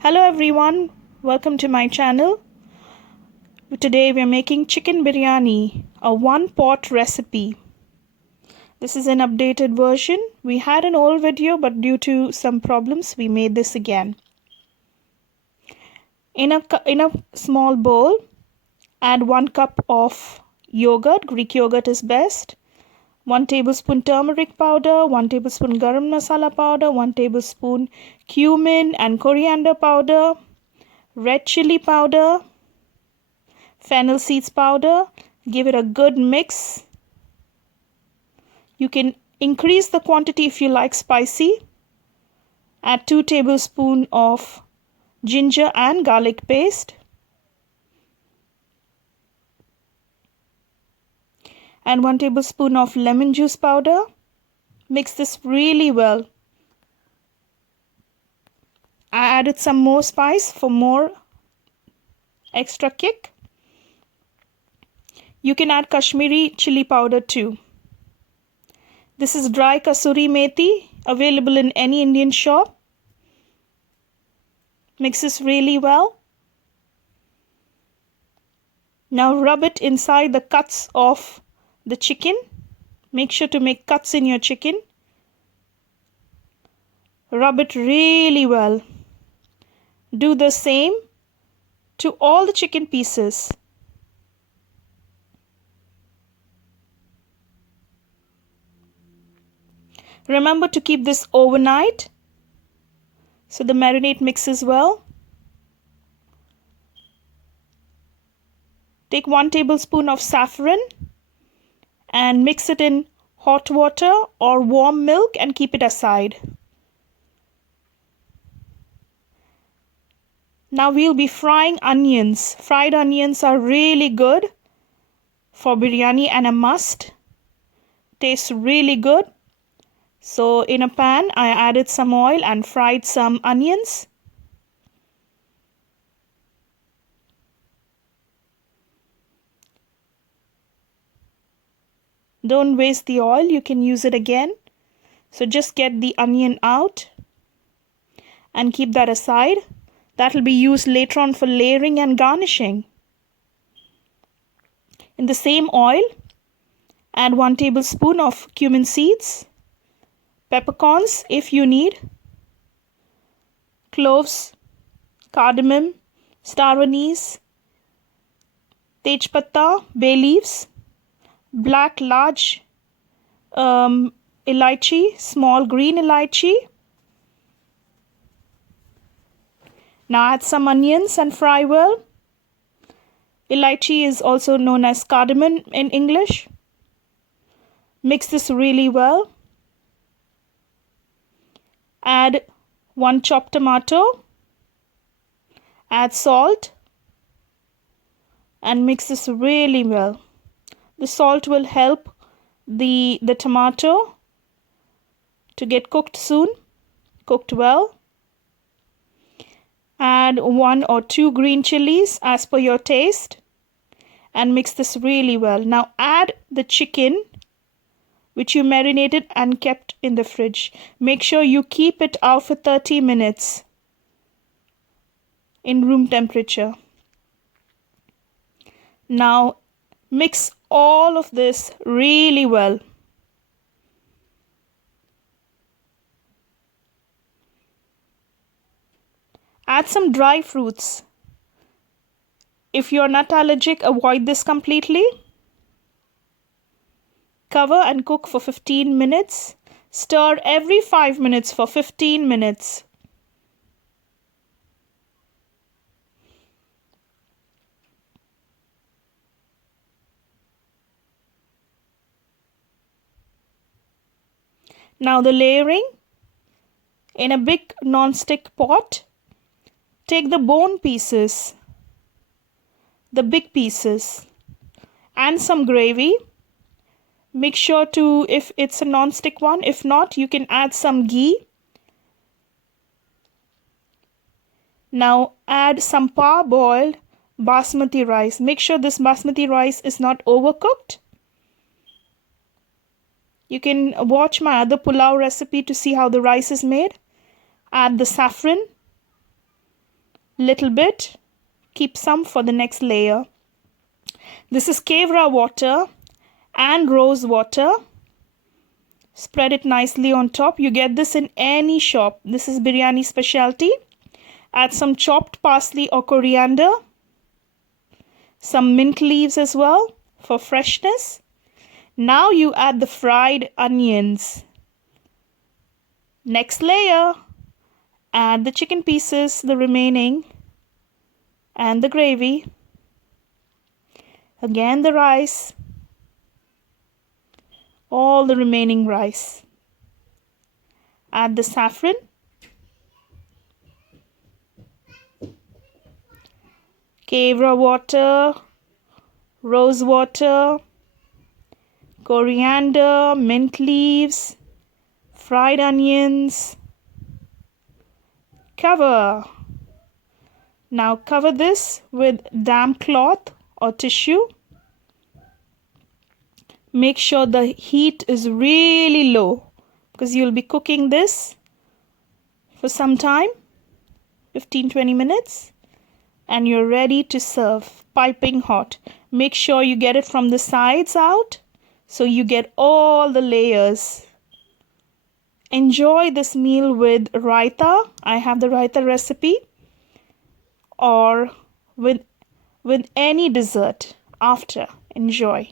Hello everyone, welcome to my channel. Today we are making chicken biryani, a one pot recipe. This is an updated version. We had an old video, but due to some problems we made this again. In a small bowl, add 1 cup of yogurt. Greek yogurt is best. 1 tablespoon turmeric powder, 1 tablespoon garam masala powder, 1 tablespoon cumin and coriander powder, red chili powder, fennel seeds powder. Give it a good mix. You can increase the quantity if you like spicy. Add 2 tablespoons of ginger and garlic paste. And 1 tablespoon of lemon juice powder. Mix this really well. I added some more spice for more extra kick. You can add Kashmiri chili powder too. This is dry kasuri methi, available in any Indian shop. Mix this really well. Now rub it inside the cuts of the chicken. Make sure to make cuts in your chicken. Rub it really well. Do the same to all the chicken pieces. Remember to keep this overnight so the marinade mixes well. Take 1 tablespoon of saffron and mix it in hot water or warm milk and keep it aside. Now we'll be frying onions. Fried onions are really good for biryani and a must. Tastes really good. So in a pan, I added some oil and fried some onions. Don't waste the oil, you can use it again. So just get the onion out and keep that aside. That will be used later on for layering and garnishing. In the same oil, add 1 tablespoon of cumin seeds, peppercorns if you need, cloves, cardamom, star anise, tej patta, bay leaves, black large elaichi, small green elaichi. Now add some onions and fry well. Elaichi is also known as cardamom in English. Mix this really well. Add 1 chopped tomato. Add salt and mix this really well. The salt will help the tomato to get cooked soon, cooked well. Add 1 or 2 green chilies as per your taste and mix this really well. Now add the chicken which you marinated and kept in the fridge. Make sure you keep it out for 30 minutes in room temperature. Now mix all of this really well. Add some dry fruits. If you're nut allergic, avoid this completely. Cover and cook for 15 minutes. Stir every 5 minutes for 15 minutes. Now the layering. In a big non-stick pot, take the bone pieces, the big pieces, and some gravy. Make sure to, if it's a non-stick one, if not, you can add some ghee. Now add some parboiled basmati rice. Make sure this basmati rice is not overcooked. You can watch my other pulao recipe to see how the rice is made. Add the saffron. little bit. Keep some for the next layer. This is kevra water and rose water. Spread it nicely on top. You get this in any shop. This is biryani specialty. Add some chopped parsley or coriander. Some mint leaves as well for freshness. Now you add the fried onions. Next layer. Add the chicken pieces, the remaining, and the gravy. Again the rice. All the remaining rice. Add the saffron. Kevra water, rose water, coriander, mint leaves, fried onions. Cover. Now cover this with damp cloth or tissue. Make sure the heat is really low because you'll be cooking this for some time, 15-20 minutes, and you're ready to serve, piping hot. Make sure you get it from the sides out so you get all the layers. Enjoy this meal with raita. I have the raita recipe, or with any dessert after. Enjoy.